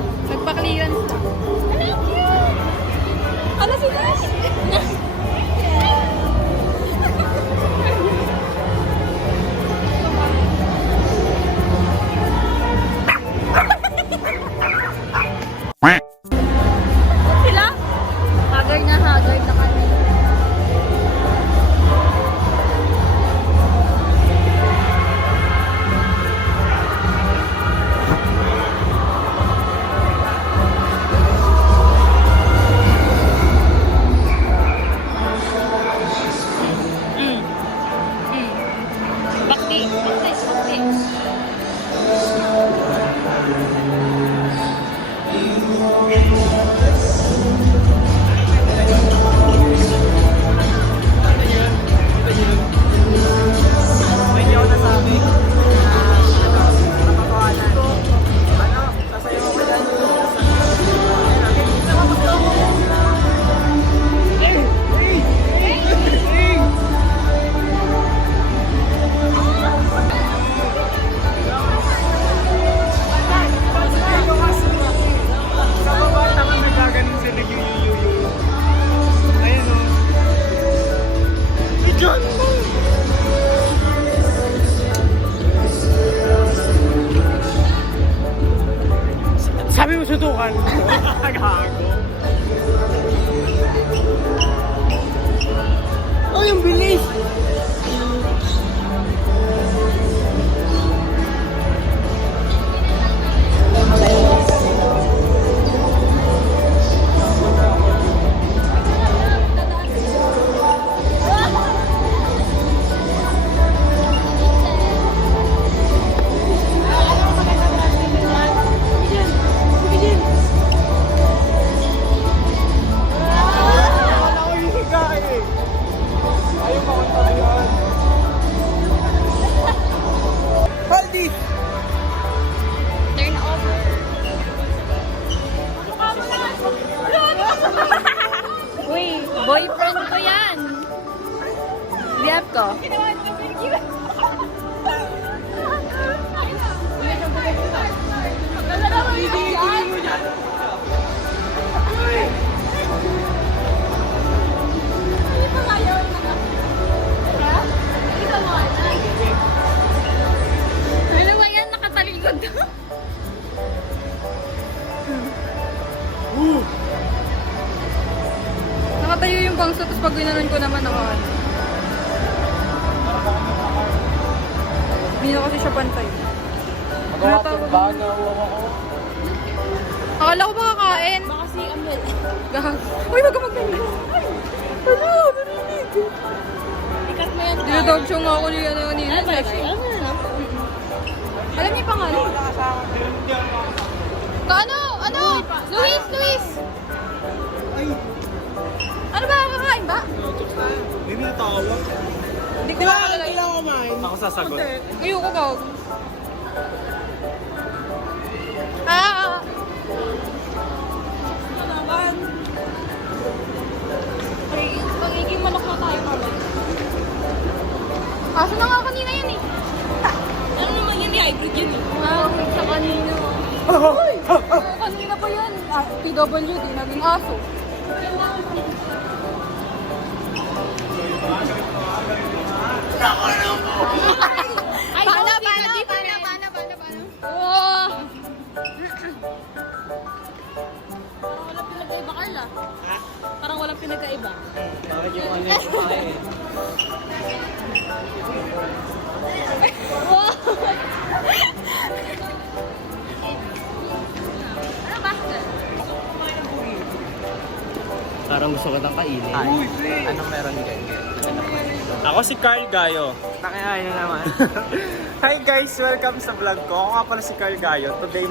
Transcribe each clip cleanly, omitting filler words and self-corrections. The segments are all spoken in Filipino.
Nagpa-clearance lang. Ano, cute! Ano si Nash? Sila? Haggard na kami. Bakti. Sabi mo sutukan. Gago. Oh, yung bilis. Turn over. Uy, boyfriend ko yan. Liap ko. Ano ba yan? Nakatalikod. Nakatayo yung bangso, tapos pag ginanon ko naman ako. Hindi na kasi siya pantay. Magkakapit ba? Nauwa ako. Akala ko makakain. Baka si Amel. Gahas. Uy, wag ka magkailan. Ano? Narinig. Ikat mo yan. Dinadog siya nga ako ni ano ni Ano ba? Lexi. Ano na? Alam niyo pa nga. Ano? Ano? Luis! Ano ba? Kakain ba? Hindi na tawag. Hindi ko makalagay. Kailangan kumain. Ako sasagot. Ayoko ka. Ah! Magiging manok na tayo pa. Kaso na nga kanina yan eh. Ano naman yun? Hybrid yun. Wait sa kanina. Kanina pa yan. PWD, naging aso. Ay, Paano? Oh! Parang walang pinagkaiba, Carla. Ha? Parang walang pinagkaiba. Bakit yung ano yung kumain? Wow! Ano ba? Parang gusto ko nang kainin. Anong meron kayo? Ako si Carl Gayo. Nakiyain na naman. Hi guys! Welcome sa vlog ko. Ako nga pala si Carl Gayo. Today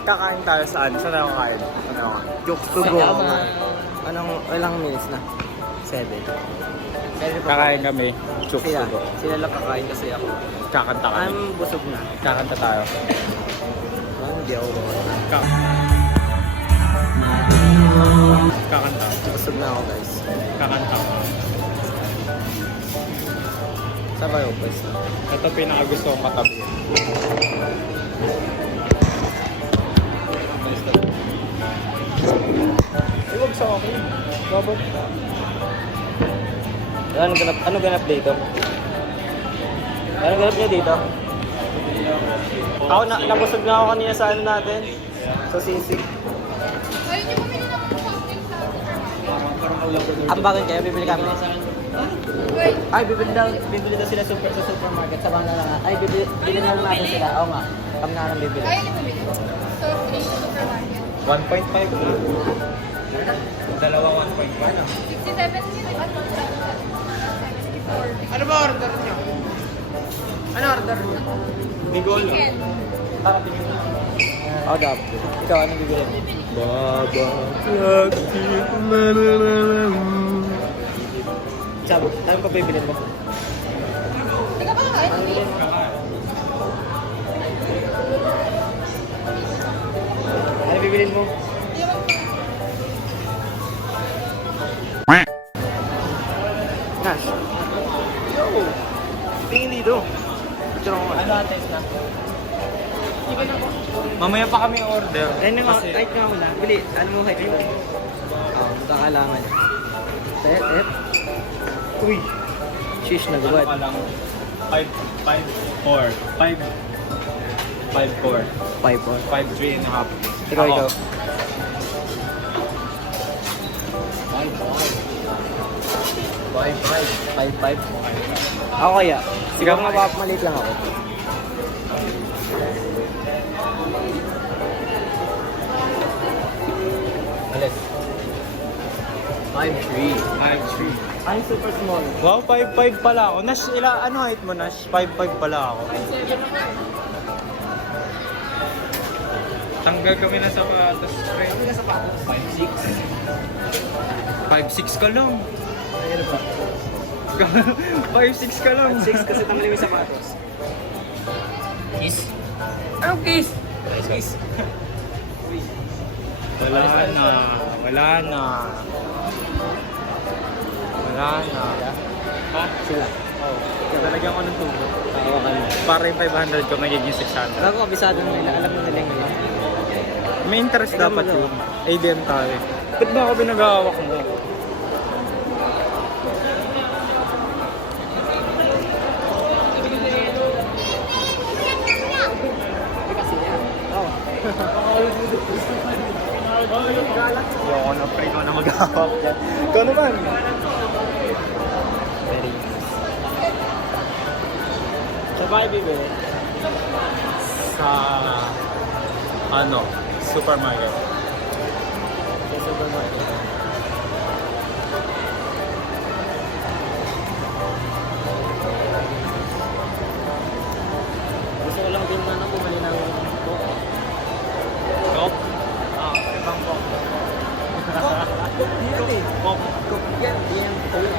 kakain tayo saan? Saan ako kain? Saan ako kain? Jokes to go. Anong ilang minutes na? 7. Kakain kami. Chooks Sila, to go. sila lang kakain kasi ako. Kakanta kami. I'm busog na. Kakanta tayo. Hindi ako Kakanta. busog na ako guys. Kakanta. Saan ba yung pwesto? Ito pinakagusto kong katabi. okay. Babot. Ano ganap dito? Ano ganap niya dito? Ako, nabusog na ako kanina sa ano natin. Sa sisig. Ayun yung bumili naman ng something sa supermarket. Ang bakit kaya bibili kami? Wait, Ay, bibili daw sila sa supermarket. Sa bangla lang. Ay, bibili na lang natin sila. Oo nga. Kami nga lang bibili. ayun yung bumili. So, finish sa supermarket. 1.5 na. Dalawa 1.5. 67 yun. Ano ba order niyo? Ano order niyo? Migol. Chicken. Ako dapat. Ikaw, ano bibili? Baba. Sabi, ano pa bibilin mo? Teka ba kain? Ano bibilin mo? Nash. Yo! Tingin dito. Picture mo. Ano ates na? Mamaya pa kami order. Ayun na nga, Kasi- kahit nga muna. Bili, ano mo kahit mo? Baka kailangan. Set. Uy! Shish na Ano gubad. ka lang? 5-4. 5-4. 5-4. 5-3 and a half. Ikaw, Ako. ikaw. 5-5. Ako kaya. Siguro nga ba maliit lang ako. Alis. 5-3. 5-3. I'm super small. Wow, 5'5 pala ako. Nash, ano height mo, Nash? 5'5 pala ako. Tanggal kami na sapatos. Ano na sapatos? 5-6. 5'6 ka lang. Ano ba? 5'6 ka lang. 6 kasi tanggalin yung sapatos. Kiss? Anong kiss? Kiss. Wala na. Wala na. Wala na. Ha? Sila. Oo. Natalagyan ko ng tubo. Tawakan mo. Para yung 500 ko, magiging 600. Alam ko, kabisado na nila. Alam na nila yung ngayon. May interest Ikaw dapat mo yun. ABM tayo. Ba't ba ako pinag-aawak mo? Kasi yan. Oo. Ayoko na, pre. Ikaw na mag-aawak yan. Ikaw naman. Very Sa bahay bibili? Sa... ano? Supermarket. Sa supermarket. Gusto ko lang din na bumali ng Coke. Coke? Ah, ibang Coke. Yan eh. Coke. Coke yan. Yan. Coke.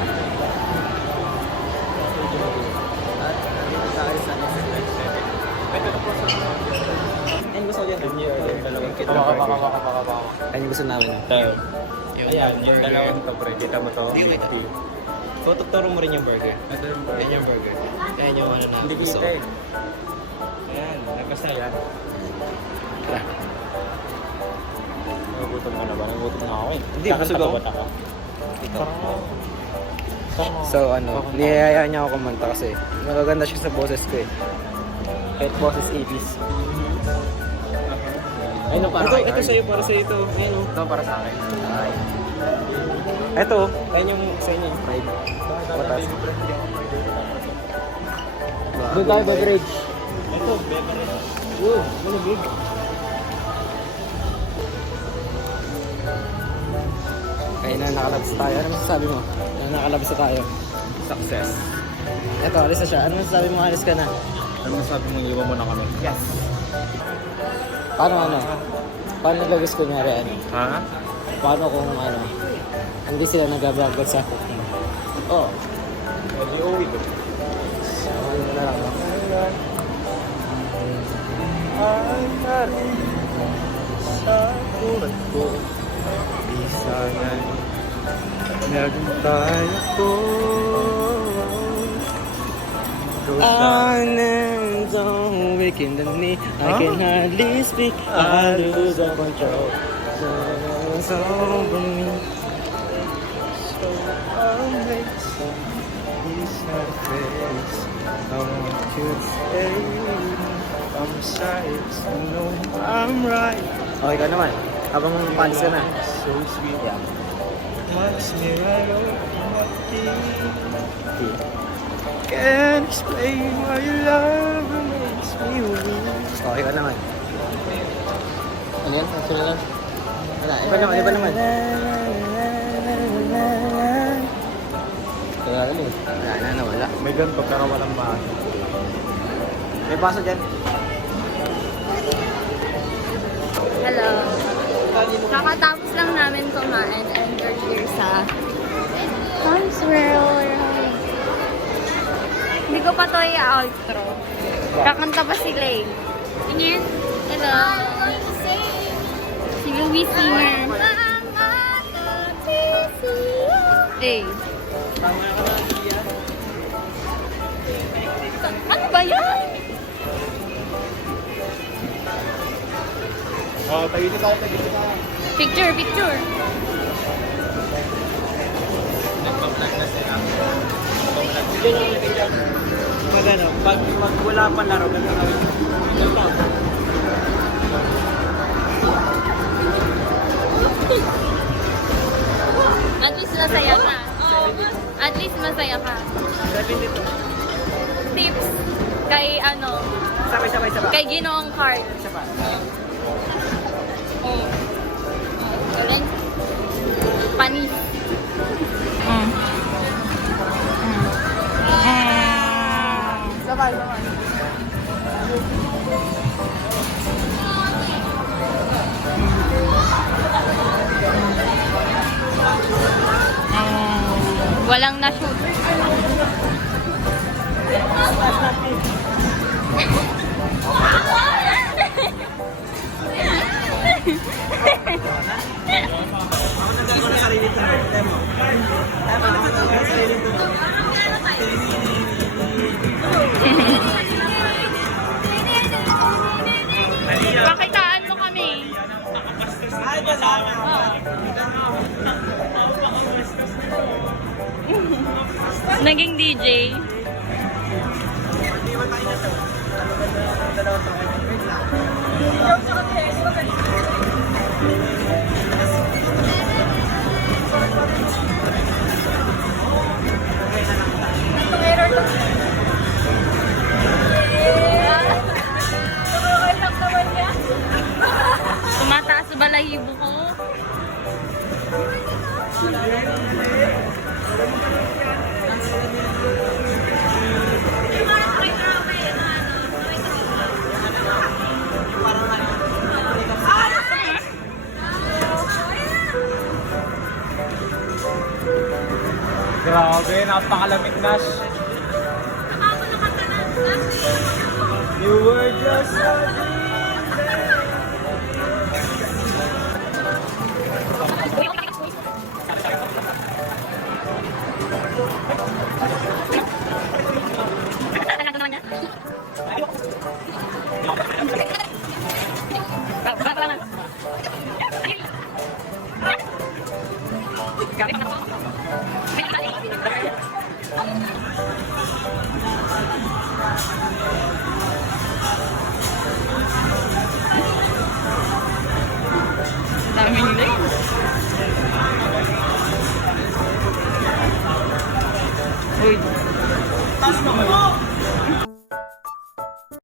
At dito tayo sa next. Ito na po sa... Ayun gusto ko yan. Dalawang kita. Baka. Ayun gusto namin. Tayo. Ayan, yung dalawang to, pre. Kita mo to? 50. Tuturo mo rin yung burger. Ito yung burger. Yan yung burger. Yan yung ano na. Hindi gusto kita ko. eh. Ayan, nagkasa yan. Tara. Nagutom ka na ba? Nagutom na ako eh. Hindi, Kakanta busog ako. ba ako? Ito. Parang... So ano, niyayayaan niya ako kumanta kasi magaganda siya sa boses ko eh. Kahit boses 80s. Ayun para ito, kay ito Carl. sa'yo, para sa'yo ito. Ayan o. Ito para sa akin. Ay. Ito. Ayun yung sa inyo. Pride. Patas. Doon tayo, beverage. Ito, beverage. Malubig. Ayun na, nakalabas tayo. Ano masasabi mo? Nakalabas na tayo. Success. Eto, alis na siya. Ano masasabi mo? Alis ka na. Ano masabi mo, iwan mo na kami? Yes. Paano ano? Paano nagagos ko nga ano? Ha? Paano kung ano? Hindi sila nag-vlog sa cooking. Oo. Hindi uwi ko. Ayun na lang. No? Ay, narin sa tulad ko. Isa na naguntay ako. I'm so weak in the knee. I Huh? can hardly speak. I lose all control. was over me. So amazing, he's not a face. I want you to stay. I'm sorry, so know I'm right. Okay ka naman. Habang fans ka na. So sweet. Yeah. Makes me right over my can't explain why your love makes me weak. Okay ka naman. Ano yan? Ang sunod lang? Wala. Iba naman, iba naman. Wala na eh. Wala na, nawala. May ganito pero walang bahay. May paso dyan. Hello. Kakatapos lang namin kumain and we're here sa Tom's World. Hindi ko pa to i-outro. Kakanta pa sila eh. Ganyan. Hello. Si Louis Singer. Hey. Ano ba yan? Oh, tayo dito tayo, tayo dito tayo. Picture, picture. Magano, pag wala pa laro, ganito kami. At least masaya ka. At least masaya ka. 72. Tips kay ano, Sabay. kay Ginoong Carl. Oh. Galing. Panis. Sabay. Walang na-shoot. Pakitaan mo kami. Naging DJ. Tumataas sa balahibo ko. Grabe, napakalamig na. You were just a